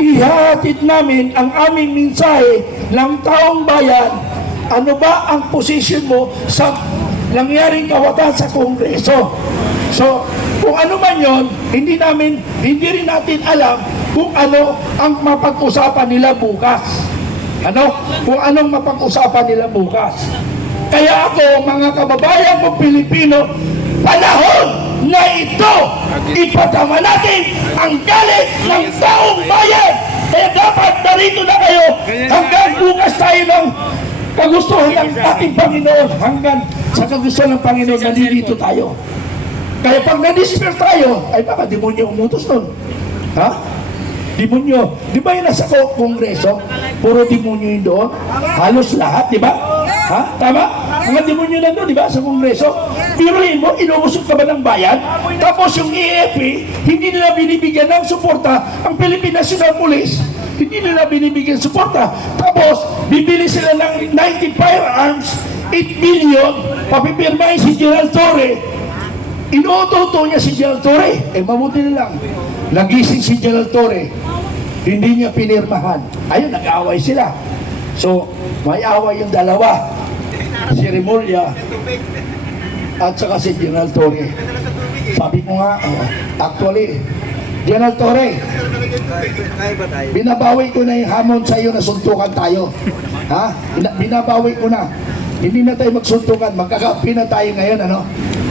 Ihahatid namin ang aming mensahe ng taong bayan. Ano ba ang posisyon mo sa nangyaring kawatan sa Kongreso? So, kung ano man yon, hindi rin natin alam kung ano ang mapag-usapan nila bukas. Kung anong mapag-usapan nila bukas. Kaya ako, mga kababayan ko Pilipino, panahon na ito, ipadama natin ang galit ng taong bayan. Kaya dapat narito na kayo hanggang bukas tayo ng kagustuhan ng ating Panginoon. Hanggang sa kagustuhan ng Panginoon, nandito tayo. Kaya pag na-despair tayo, ay baka demonyo umutos nun. Ha? Demonyo. Di ba yun nasa Kongreso? Puro demonyo yun doon. Halos lahat, di ba? Ha? Tama? Mga demonyo na doon, di ba? Sa Kongreso. Piruin mo, inuusok ka ba ng bayan? Tapos yung EFP, hindi nila binibigyan ng suporta ang Philippine National Police. Hindi nila binibigyan suporta. Tapos, bibili sila ng 90 firearms, 8 billion, papipirmahin si General Torre. Inuuto niya si General Torre. Mabuti na lang. Nagising si General Torre. Hindi niya pinirmahan. Ayun, nag-away sila. So, may away yung dalawa. Si Remulla at saka si General Torre. Sabi ko nga, actually, General Torre, binabawi ko na yung hamon sa iyo na suntukan tayo. Ha? Binabawi ko na. Hindi na tayo magsuntukan, magkakapi na tayo ngayon,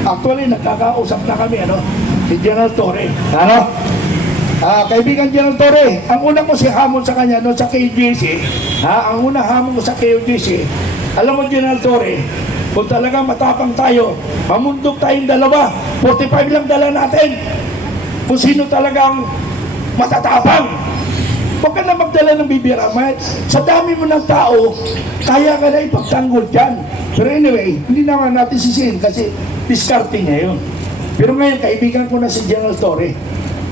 Actually, nagkakausap na kami, si General Torre. Kaibigan General Torre, ang una ko si hamon sa kanya, sa KJC, ang una hamon ko sa KJC, alam mo General Torre, kung talagang matapang tayo, mamundok tayong dalawa, 45 lang dala natin. Kung sino talagang matatapang. Huwag ka na magdala ng bibira. Sa dami mo ng tao, kaya ka na ipagtanggol dyan. Pero anyway, hindi naman natin sisihin kasi discarding niya yun. Pero ngayon, kaibigan ko na si General Torre.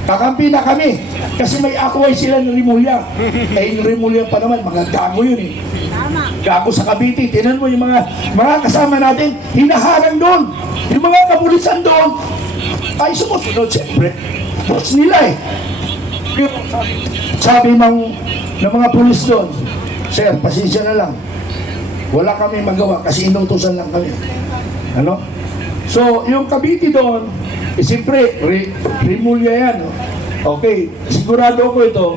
Kakampi na kami kasi may akway sila ng Remulla. Yung Remulla pa naman, mga gago yun eh. Gago sa Cavite. Tinan mo yung mga kasama natin, hinaharang doon. Yung mga kapulisan doon, ay sumusunod siyempre. Boss nila eh. Sabi ng mga pulis doon, sir, pasensya na lang. Wala kami magawa kasi inutusan lang kami. So, yung Cavite doon, siyempre, Remulla yan. Okay, sigurado ko ito,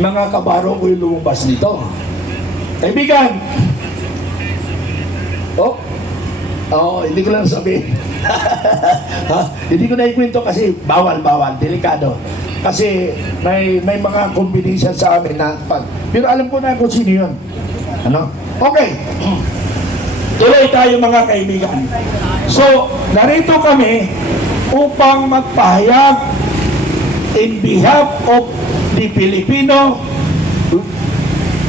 mga kabaro ko yung lumabas nito. Kaibigan! Hindi ko lang sabihin. Hindi ko na ikwento kasi bawal, delikado. Kasi may mga kombinasyon sa amin na pero alam ko na kung sino yun. Okay. Tuloy tayo mga kaibigan. So, narito kami upang magpahayag in behalf of the Filipino.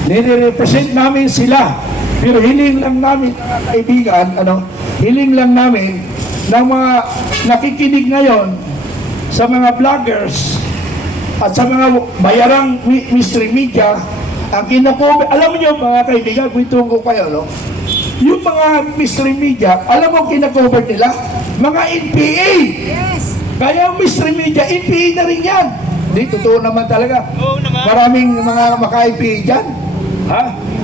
Nire-represent namin sila. Pero hiling lang namin, kaibigan, hiling lang namin ng mga nakikinig ngayon sa mga vloggers at sa mga bayarang mystery media, ang kinakover, alam niyo mga kaibigan, kwentong ko kayo, yung mga mystery media, alam mo kinakover nila? Mga NPA! Yes! Kaya yung mystery media, NPA na rin yan! Hindi, totoo naman talaga. Maraming mga maka-NPA dyan.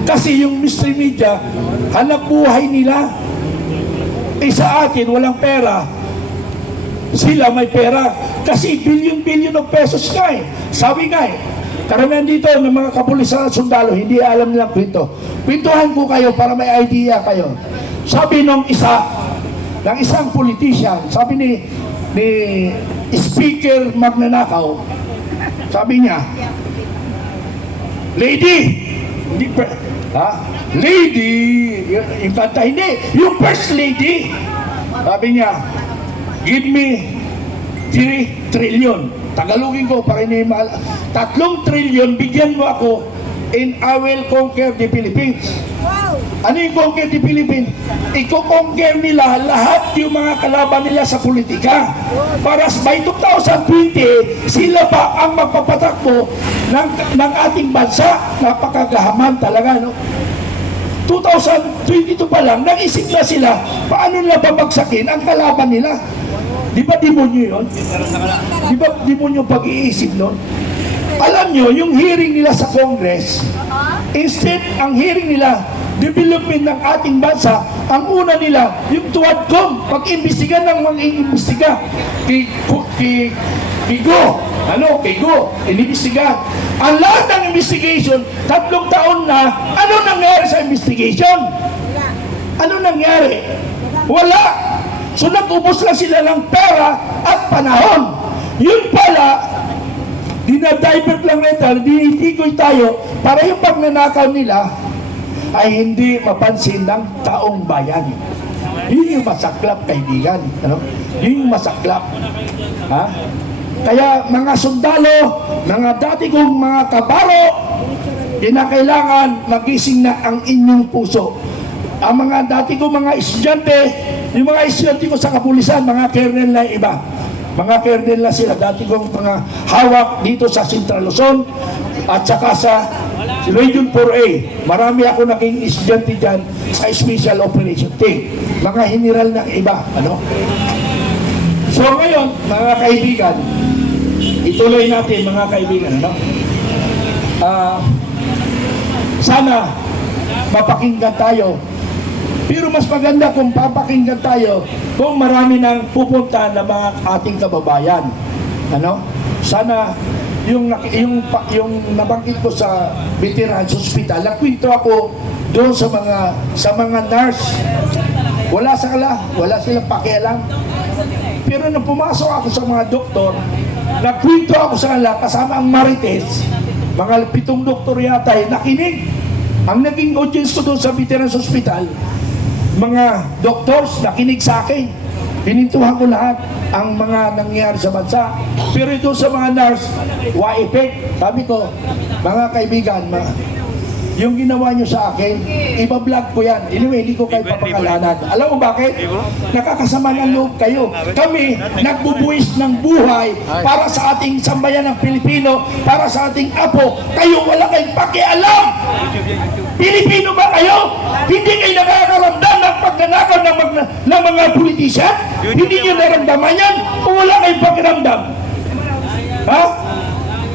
Kasi yung mystery media, hanap buhay nila. Sa atin, walang pera. Sila may pera. Kasi billion of pesos nga eh. Sabi nga eh. Karamihan dito ng mga kapulisan at sundalo, hindi alam nilang kwento. Kwentuhan ko kayo para may idea kayo. Sabi ng isang politician, sabi ni Speaker Magnanakaw, sabi niya, lady, yung kanta, hindi, yung first lady, sabi niya, give me 3 trillion. Tagalogin ko para hindi 3 trillion, bigyan mo ako and I will conquer the Philippines. Wow. Ano yung conquer the Philippines? Iko-conquer nila lahat yung mga kalaban nila sa politika. Para by 2020, sila pa ang magpapatakbo ng ating bansa. Napakagahaman talaga, 2022 pa lang, nag-isip na sila paano nila babagsakin ang kalaban nila. Di ba demonyo yun? Di ba demonyo pag-iisip nun? Alam nyo, yung hearing nila sa Congress, instead, ang hearing nila, development ng ating bansa, ang una nila, yung tuwadcom, mag-imbestiga ng mag-imbestiga. Kay Go, inimbestiga. Ang lahat ng investigation, 3 taon na, ano nangyari sa investigation? Ano nangyari? Wala. So nag-ubos lang sila ng pera at panahon. Yun pala, dinadivert lang nito, dinitikoy tayo para yung pagnanakaw nila ay hindi mapansin ng taong bayan. Yun yung masaklap, kaibigan. Ano? Yun yung masaklap. Ha? Kaya mga sundalo, mga dati kong mga kabaro, kinakailangan magising na ang inyong puso. Ang mga dati kong mga estudyante, yung mga estudyante ko sa kapulisan, mga kernel na iba. Mga kernel na sila, dati kong mga hawak dito sa Central Luzon at saka sa Region 4A. Marami ako naging estudyante dyan sa Special Operation Team. Mga general na iba. Ano? So ngayon, mga kaibigan, ituloy natin mga kaibigan. Ano? Sana mapakinggan tayo. Pero mas maganda kung papakinggan tayo kung marami nang pupunta na mga ating kababayan. Ano? Sana yung nabanggit ko sa Veterans Hospital, nagkwento ako doon sa mga nurse. Wala silang pakialam. Pero nung pumasok ako sa mga doktor, nagkwento ako sa kanila kasama ang Marites, mga 7 doktor yata nakinig. Ang naging audience ko doon sa Veterans Hospital, mga doctors nakinig sa akin. Pinintuhan ko lahat ang mga nangyari sa bansa. Pero ito sa mga nurse, wa-effect. Sabi ko, mga kaibigan, yung ginawa nyo sa akin, iba-vlog ko yan. Anyway, hindi ko kayo papakalanan. Alam mo bakit? Nakakasama ng loob kayo. Kami, nagbubuwis ng buhay para sa ating sambayan ng Pilipino, para sa ating apo. Kayo wala kayong pakialam. Pilipino ba kayo? Hindi kayo nakakaramdam ng pagnanakaw ng mga politisyan? Hindi nyo naramdaman yan? O wala kayong pakiramdam? Ha?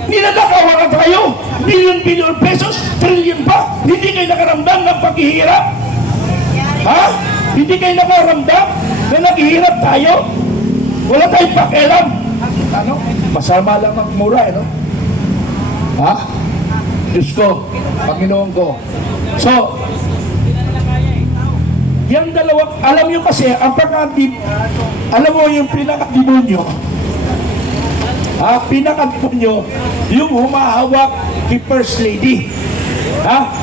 Ninanakawan kayo? Billion pesos? Trillion pa? Hindi kayo nakaramdam ng paghihirap? Ha? Hindi kayo nakaramdam na naghihirap tayo? Wala tayong pakialam? Ano? Masama lang magmura, no? Ha? Diyos ko, Panginoon ko. So, yung dalawa, alam nyo kasi, ang alam mo yung pinaka-demonyo, pinaka-demonyo, yung humahawak kay First Lady. Ha?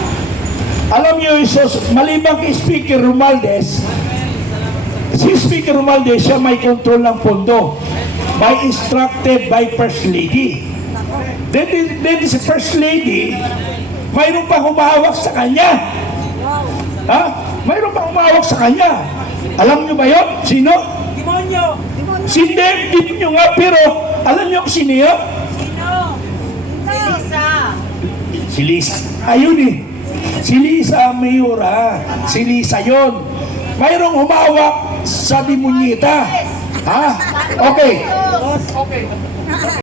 Alam nyo, malibang kay Speaker Romualdez, si Speaker Romualdez, siya may control ng pondo by instructed by First Lady. Then si First Lady, mayroon pa humahawak sa kanya. Ha? Mayroon pa humahawak sa kanya. Alam nyo ba yun? Sino? Demonyo! Demonyo nga, pero alam nyo kung sino yun? Sino? Lisa! Si Lisa. Ayun eh. Si Lisa Mayura. Si Lisa yun. Mayroong humawak sa demonyita. Ha? Okay.